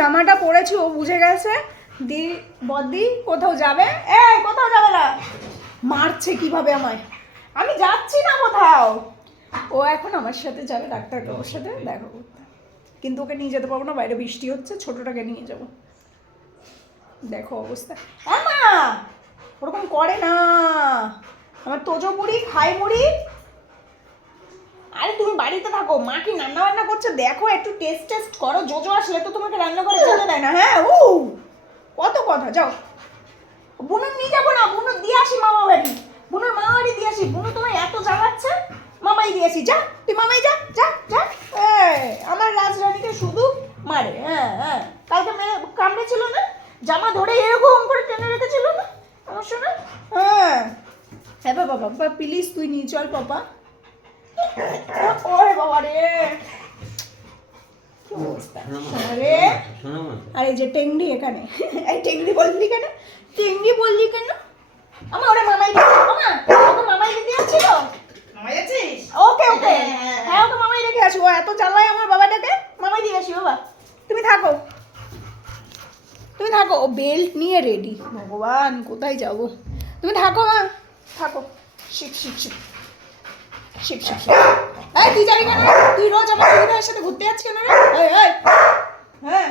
জামাটা পরেছি ও বুঝে গেছে দি বদি কোথাও যাবে, এই কোথাও যাবে না, মারছে কিভাবে আমায়, আমি যাচ্ছি না কোথাও। ও এখন আমার সাথে যাবে ডাক্তারবাবুর সাথে দেখা করতে, কিন্তু ওকে নিয়ে যেতে পারবো না, বাইরে বৃষ্টি হচ্ছে, ছোটটাকে নিয়ে যাবো। দেখো অবস্থা, মা ওরকম করে না, আমার তোজো মুড়ি খাই মুড়ি। আরে তুমি বাড়িতে থাকো, মা কি রান্না বান্না করছে দেখো, একটু টেস্ট করো, জোজো আসলে তো তোমাকে রান্না করে যেতে দেয় না। হ্যাঁ কত কথা, যাও। বুনুর নিয়ে যাবো না, বুনুর দিয়ে আসি মামা বাড়ি, বুনুর মামা বাড়ি দিয়ে আসি, বুনু তোমার এত জ্বালাচ্ছে, মামাই দিয়ে আসি, যা তুই মামাই যা যা যা। আমার রাজরানীকে শুধু মারে, হ্যাঁ কালকে মেয়ে কামড়েছিল না, জামা ধরে এরকম করে টেনে রেখেছিল না আমার শোনা। হ্যাঁ বাবা প্লিজ তুই নিয়ে চল পাপা। ওরে বাবা রে, কি অবস্থা রে। আর এই যে টেংরি এখানে, এই টেংরি বললি কেন, টেংরি বললি কেন? আমার ওরে মামাই দিয়েছে, ওকে মামাই দিতে যাচ্ছিল, মামাই আছিস? ওকে হ্যাঁ ওকে মামাই রেখে আসি, ও এত চালায় আমার বাবাটাকে, মামাই দিয়ে আসি বাবা। তুমি থাকো ও বেল্ট নিয়ে রেডি, ভগবান কোথায় যাব। তুমি থাকো মা, থাকো, শিখ এই তুই যাবি কেন, তুই রোজ আমার দিদিভাইয়ের সাথে ঘুরতে যাচ্ছিস কেন রে? হ্যাঁ